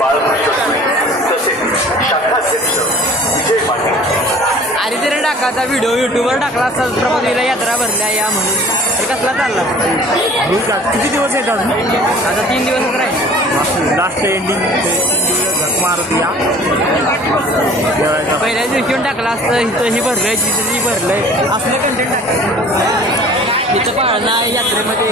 बाळकृष्ण तसेच शाखाध्यक्ष विजय पाटील. आणि त्याने टाकाचा व्हिडिओ यूट्यूबवर टाकला असता प्रबोधीला यात्रा भरल्या या म्हणून तर कसला चालला किती दिवस आहेत अजून आता 3 दिवसच राहील लास्ट एंडिंग मारुती या पहिल्या दिवशी येऊन टाकला असतं इथं ही भरलंय तिथं ही भरलंय असलं कंटेंट टाकायचं इथं पाळणा यात्रेमध्ये